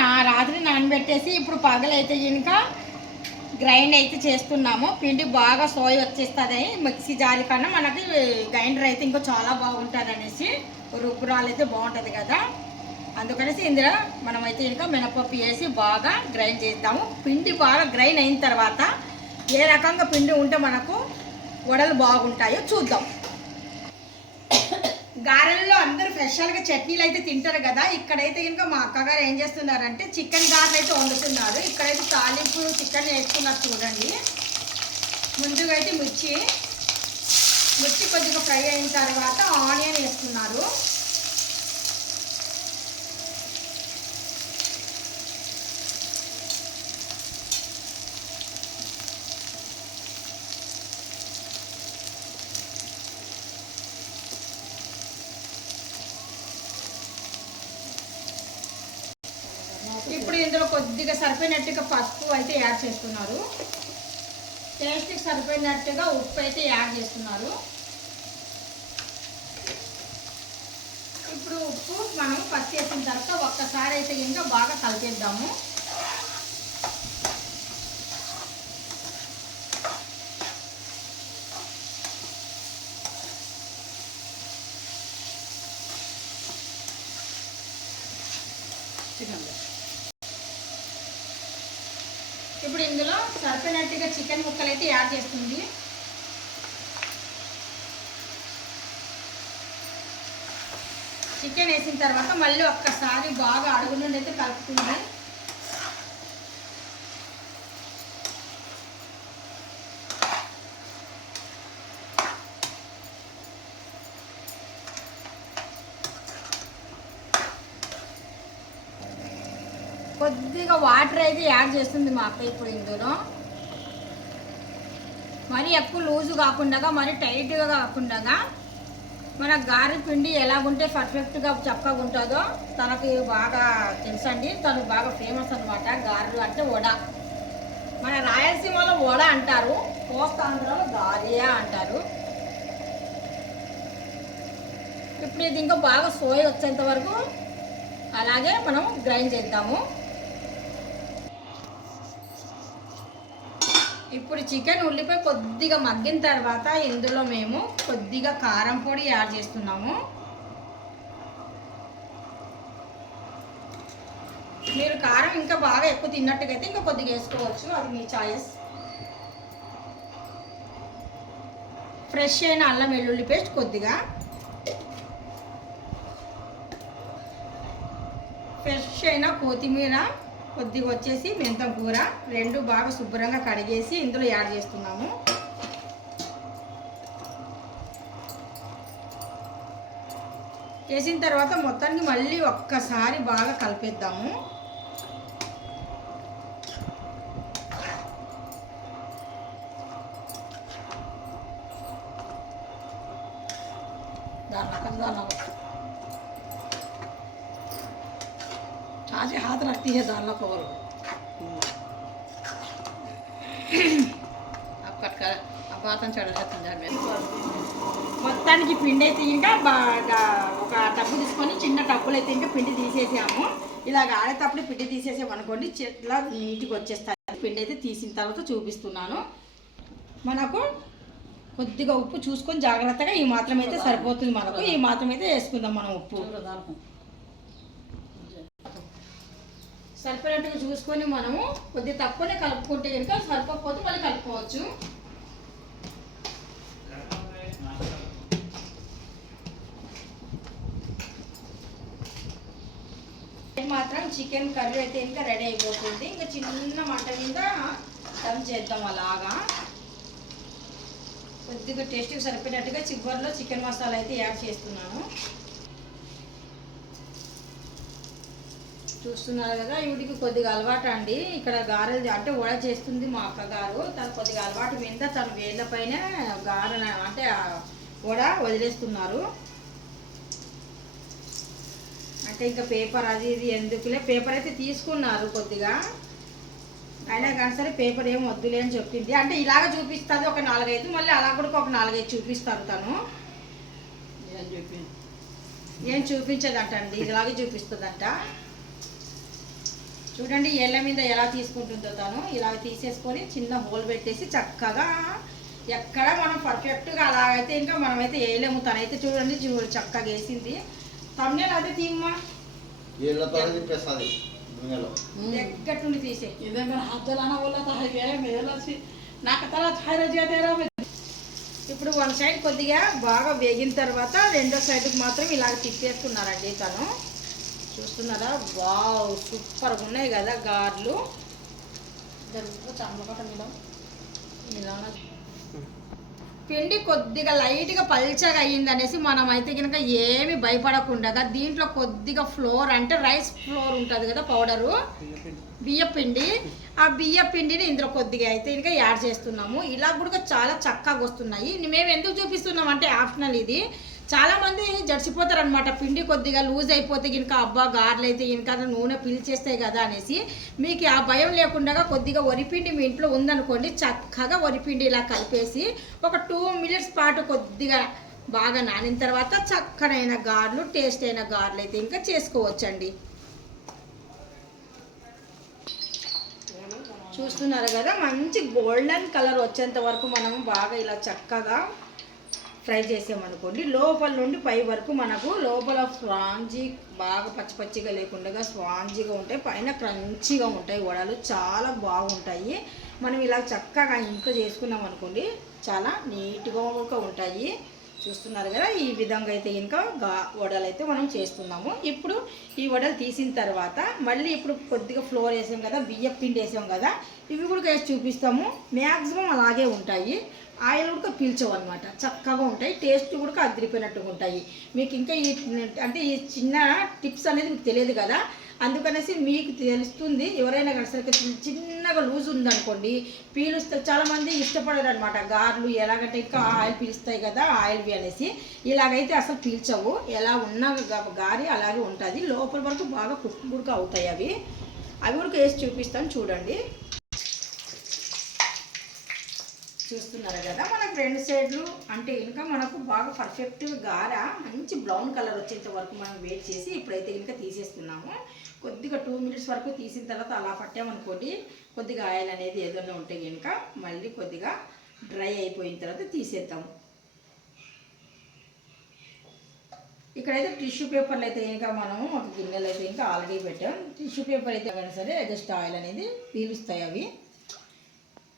నా రాత్రి నానబెట్టేసి ఇప్పుడు పగలైతే ఇంకా గ్రైండ్ అయితే చేస్తున్నాము. పిండి బాగా సోయి వచ్చేస్తుంది. మిక్సీ జారి కన్నా మనకి గ్రైండర్ అయితే ఇంకా చాలా బాగుంటుంది అనేసి, రుబ్బురాలు అయితే బాగుంటుంది కదా, అందుకనేసి ఇందులో మనమైతే ఇంకా మినపప్పు వేసి బాగా గ్రైండ్ చేద్దాము. పిండి బాగా గ్రైండ్ అయిన తర్వాత ఏ రకంగా పిండి ఉంటే మనకు వడలు బాగుంటాయో చూద్దాం. గారెల్లో అందరూ స్పెషల్గా చట్నీలు అయితే తింటారు కదా. ఇక్కడైతే ఇంకా మా అక్కగారు ఏం చేస్తున్నారంటే చికెన్ గారెలు అయితే వండుతున్నారు. ఇక్కడైతే తాలింపు చికెన్ వేసుకున్నారు చూడండి. ముందుగా అయితే మిర్చి కొద్దిగా ఫ్రై అయిన తర్వాత ఆనియన్ వేస్తున్నారు. ఇప్పుడు ఇందులో కొద్దిగా సరిపోయినట్టుగా పసుపు అయితే యాడ్ చేస్తున్నారు. టేస్ట్కి సరిపోయినట్టుగా ఉప్పు అయితే యాడ్ చేస్తున్నారు. ఇప్పుడు ఉప్పు మనం పసుపు వేసిన తర్వాత ఒక్కసారి అయితే ఇంకా బాగా కలిపేద్దాము. ఇప్పుడు ఇందులో సరిపోయినట్టుగా చికెన్ ముక్కలు అయితే యాడ్ చేస్తుంది. చికెన్ వేసిన తర్వాత మళ్ళీ ఒక్కసారి బాగా అడుగు నుండి అయితే కలుపుతుంది. కొద్దిగా వాటర్ అయితే యాడ్ చేస్తుంది మా అక్క. ఇప్పుడు ఇందులో మరీ ఎక్కువ లూజు కాకుండా మరీ టైట్గా కాకుండా మన గారె పిండి ఎలాగుంటే పర్ఫెక్ట్గా చక్కగా ఉంటుందో తనకి బాగా తెలుసండి. తను బాగా ఫేమస్ అనమాట. గారెలు అంటే వడ, మన రాయలసీమలో వడ అంటారు, కోస్తాంధ్రలో గారె అంటారు. ఇప్పుడు ఇది ఇంకా బాగా సోయ వచ్చేంత వరకు అలాగే మనం గ్రైండ్ చేద్దాము. ఇప్పుడు చికెన్ ఉల్లిపాయ కొద్దిగా మగ్గిన తర్వాత ఇందులో మేము కొద్దిగా కారం పొడి యాడ్ చేస్తున్నాము. మీరు కారం ఇంకా బాగా ఎక్కువ తిన్నట్టుగా అయితే ఇంకా కొద్దిగా వేసుకోవచ్చు, అది మీ చాయిస్. ఫ్రెష్ అయిన అల్లం వెల్లుల్లి పేస్ట్ కొద్దిగా, ఫ్రెష్ అయిన కొత్తిమీర కొద్దిగా వచ్చేసి మెంతం కూర, రెండు బాగా శుభ్రంగా కడిగేసి ఇందులో యాడ్ చేస్తున్నాము. వేసిన తర్వాత మొత్తానికి మళ్ళీ ఒక్కసారి బాగా కలిపేద్దాము. आज हाथ रखती है दाल को अब कट कर अब बातन चढ़ మొత్తానికి పిండి అయితే ఇంకా బాగా ఒక టబ్బు తీసుకొని చిన్న టబ్బులు అయితే ఇంకా పిండి తీసేసాము. ఇలాగ ఆడేటప్పుడు పిండి తీసేసాము అనుకోండి, ఇట్లా నీట్గా వచ్చేస్తాయి. పిండి అయితే తీసిన తర్వాత చూపిస్తున్నాను. మనకు కొద్దిగా ఉప్పు చూసుకొని జాగ్రత్తగా ఈ మాత్రం అయితే సరిపోతుంది. మనకు ఈ మాత్రం అయితే వేసుకుందాం మనం. ఉప్పు సరిపోయినట్టుగా చూసుకొని మనము కొద్దిగా తక్కువనే కలుపుకుంటే కనుక సరిపోకపోతే మళ్ళీ కలుపుకోవచ్చు. మాత్రం చికెన్ కర్రీ అయితే ఇంకా రెడీ అయిపోతుంది. ఇంకా చిన్న మంట మీద దమ్ చేద్దాం. అలాగా కొద్దిగా టేస్ట్కి సరిపోయినట్టుగా చివరిలో చికెన్ మసాలా అయితే యాడ్ చేస్తున్నాను. చూస్తున్నారు కదా, వీడికి కొద్దిగా అలవాటు అండి. ఇక్కడ గారెలు అంటే వడ చేస్తుంది మా అక్కగారు. తను కొద్దిగా అలవాటు మీద తను వేళ్ళపైన గారె అంటే వడ వదిలేస్తున్నారు. అంటే ఇంకా పేపర్ అది ఇది ఎందుకులే, పేపర్ అయితే తీసుకున్నారు కొద్దిగా, అయినా కానీ సరే పేపర్ ఏం వద్దులే అని చెప్పింది. అంటే ఇలాగ చూపిస్తుంది ఒక 4-5, మళ్ళీ అలా కూడా ఒక 4-5 చూపిస్తారు. తను ఏం చూపించదంట అండి, ఇలాగే చూపిస్తుందంట. చూడండి ఏళ్ళ మీద ఎలా తీసుకుంటుందో తను ఇలా తీసేసుకొని చిన్న హోల్ పెట్టేసి చక్కగా ఎక్కడ మనం పర్ఫెక్ట్గా అలాగైతే ఇంకా మనమైతే వేయలేము. తనైతే చూడండి చక్కగా వేసింది. తమ్నేలు అదే తీమ్మా దగ్గట్టుండి తీసే ఇప్పుడు వన్ సైడ్ కొద్దిగా బాగా వేగిన తర్వాత రెండో సైడ్కి మాత్రం ఇలాగ తిప్పేస్తున్నారండి తను. చూస్తున్నారా? వావ్ సూపర్గా ఉన్నాయి కదా గార్లు. చామకట మీద ఇలా పిండి కొద్దిగా లైట్గా పల్చగా అయ్యింది అనేసి మనం అయితే కనుక ఏమి భయపడకుండా దీంట్లో కొద్దిగా ఫ్లోర్ అంటే రైస్ ఫ్లోర్ ఉంటుంది కదా పౌడరు బియ్య పిండి, ఆ బియ్య పిండిని ఇందులో కొద్దిగా అయితే ఇంకా యాడ్ చేస్తున్నాము. ఇలా కూడా చాలా చక్కగా వస్తున్నాయి. మేము ఎందుకు చూపిస్తున్నాం అంటే ఆప్షనల్ ఇది. చాలామంది జడిసిపోతారు అనమాట, పిండి కొద్దిగా లూజ్ అయిపోతే ఇంకా అబ్బా గారెలు అయితే ఇంకా నూనె పీల్చేస్తాయి కదా అనేసి. మీకు ఆ భయం లేకుండా కొద్దిగా వరిపిండి మీ ఇంట్లో ఉందనుకోండి, చక్కగా వరిపిండి ఇలా కలిపేసి ఒక 2 మినిట్స్ పాటు కొద్దిగా బాగా నానిన తర్వాత చక్కనైన గారెలు, టేస్ట్ అయిన గారెలు అయితే ఇంకా చేసుకోవచ్చండి. చూస్తున్నారు కదా, మంచి గోల్డెన్ కలర్ వచ్చేంత వరకు మనం బాగా ఇలా చక్కగా ఫ్రై చేసామనుకోండి, లోపల నుండి పై వరకు మనకు లోపల స్పాంజీ బాగా పచ్చి పచ్చిగా లేకుండా స్పాంజీగా ఉంటాయి, పైన క్రంచీగా ఉంటాయి. వడలు చాలా బాగుంటాయి. మనం ఇలా చక్కగా ఇంట్లో చేసుకున్నాం అనుకోండి, చాలా నీట్గా ఉంటాయి. చూస్తున్నారు కదా, ఈ విధంగా అయితే ఇంకా వడలు అయితే మనం చేస్తున్నాము. ఇప్పుడు ఈ వడలు తీసిన తర్వాత మళ్ళీ ఇప్పుడు కొద్దిగా ఫ్లోర్ వేసాం కదా, బియ్యం పిండి వేసాం కదా, ఇవి కూడా వేసి చూపిస్తాము. మ్యాక్సిమం అలాగే ఉంటాయి. ఆయిల్ కూడా పీల్చవు అనమాట, చక్కగా ఉంటాయి. టేస్ట్ కూడా అదిరిపోయినట్టుగా ఉంటాయి. మీకు ఇంకా ఈ అంటే ఈ చిన్న టిప్స్ అనేది మీకు తెలియదు కదా, అందుకనేసి మీకు తెలుస్తుంది. ఎవరైనా కనుక చిన్నగా లూజ్ ఉందనుకోండి, పీలుస్తే చాలామంది ఇష్టపడరు అనమాట గారెలు. ఎలాగంటే ఇంకా ఆయిల్ పీలుస్తాయి కదా ఆయిల్వి అనేసి, ఇలాగైతే అసలు పీల్చవు. ఎలా ఉన్న గారి అలాగే ఉంటుంది. లోపల వరకు బాగా కుక్ కూడా అవుతాయి. అవి కూడా వేసి చూపిస్తాను చూడండి. చూస్తున్నారు కదా, మనకు 2 సైడ్లు అంటే ఇంకా మనకు బాగా పర్ఫెక్ట్గా గార మంచి బ్రౌన్ కలర్ వచ్చేంత వరకు మనం వెయిట్ చేసి ఇప్పుడైతే ఇంకా తీసేస్తున్నాము. కొద్దిగా 2 మినిట్స్ వరకు తీసిన తర్వాత అలా పట్టామనుకోండి, కొద్దిగా ఆయిల్ అనేది ఏదైనా ఉంటే కనుక మళ్ళీ కొద్దిగా డ్రై అయిపోయిన తర్వాత తీసేద్దాము. ఇక్కడైతే టిష్యూ పేపర్లు అయితే ఇంకా మనము ఒక గిన్నెలు అయితే ఇంకా ఆల్రెడీ పెట్టాం. టిష్యూ పేపర్ అయితే కానీ సరే జస్ట్ ఆయిల్ అనేది పీలుస్తాయి అవి.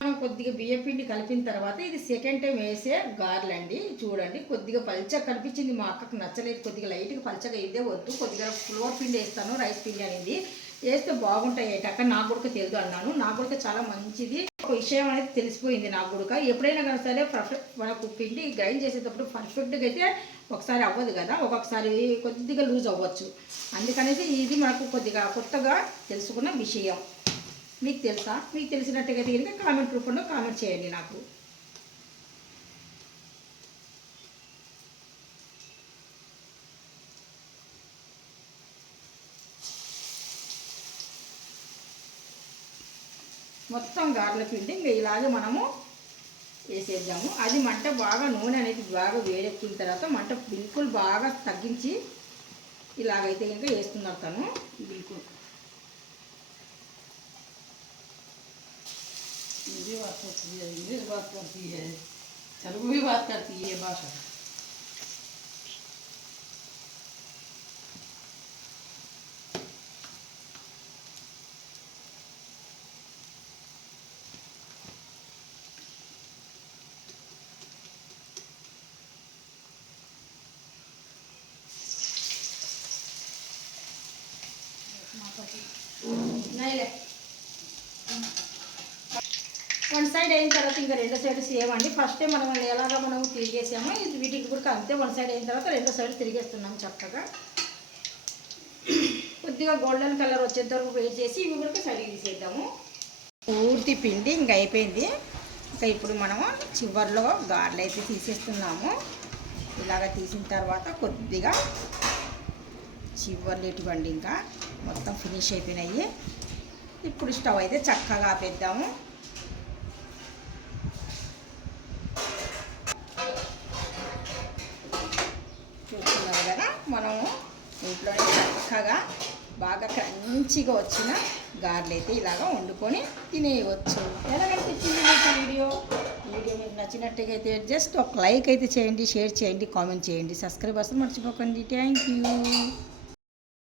మనం కొద్దిగా బియ్యం పిండి కలిపిన తర్వాత ఇది సెకండ్ టైం వేసే గారెలండి. చూడండి, కొద్దిగా పల్చగా కనిపించింది, మా అక్కకు నచ్చలేదు. కొద్దిగా లైట్గా పల్చగా ఇదే వద్దు, కొద్దిగా ఫ్లోర్ పిండి వేస్తాను, రైస్ పిండి అనేది వేస్తే బాగుంటాయి అక్క. నాకు కూడా తెలుసు అన్నాను. నాకు కూడా చాలా మంచిది ఒక విషయం అనేది తెలిసిపోయింది నాకు కూడా. ఎప్పుడైనా కానీ సరే పర్ఫెక్ట్ మనకు పిండి గ్రైండ్ చేసేటప్పుడు పర్ఫెక్ట్గా అయితే ఒకసారి అవ్వదు కదా, ఒక్కొక్కసారి కొద్దిగా లూజ్ అవ్వచ్చు. అందుకనేసి ఇది మనకు కొద్దిగా కొత్తగా తెలుసుకున్న విషయం. మీకు తెలుసా? మీకు తెలిసినట్టుగా కనుక కామెంట్ రూపంలో కామెంట్ చేయండి నాకు. మొత్తం గారెల పిండి ఇంకా ఇలాగే మనము వేసేద్దాము. అది మంట బాగా నూనె అనేది బాగా వేడెక్కిన తర్వాత మంట బిల్కుల్ బాగా తగ్గించి ఇలాగైతే ఇంకా వేస్తున్నారు తను. బిల్కుల్ हिंदी बात करती है, इंग्लिश बात करती है, तेलुगु भी बात करती है भाषा। नहीं ले వన్ సైడ్ అయిన తర్వాత ఇంకా రెండో సైడ్ సేమ్ అండి. ఫస్ట్ టైం మనం ఎలాగా మనం తిరిగేసామో ఇది వీటికి కూడా అంతే. వన్ సైడ్ అయిన తర్వాత రెండో సైడ్ తిరిగేస్తున్నాం చక్కగా. కొద్దిగా గోల్డెన్ కలర్ వచ్చేంత వరకు వెయిట్ చేసి ఇవి కూడా సైడ్కి తీసేద్దాము. పూర్తి పిండి ఇంకా అయిపోయింది. ఇంకా ఇప్పుడు మనము చివర్లో గారెలు అయితే తీసేస్తున్నాము. ఇలాగ తీసిన తర్వాత కొద్దిగా చివర్లు ఇటువంటి ఇంకా మొత్తం ఫినిష్ అయిపోయినాయి. ఇప్పుడు స్టవ్ అయితే చక్కగా ఆపేద్దాము. చూస్తున్నారు కదా, మనము ఇంట్లోనే చక్కగా బాగా క్రంచిగా వచ్చిన గారెలు అయితే ఇలాగా వండుకొని తినేయవచ్చు. ఎలా కనిపించింది మీకు వీడియో మీకు నచ్చినట్టుగా అయితే జస్ట్ ఒక లైక్ అయితే చేయండి, షేర్ చేయండి, కామెంట్ చేయండి, సబ్స్క్రైబ్ అసలు మర్చిపోకండి. Thank you.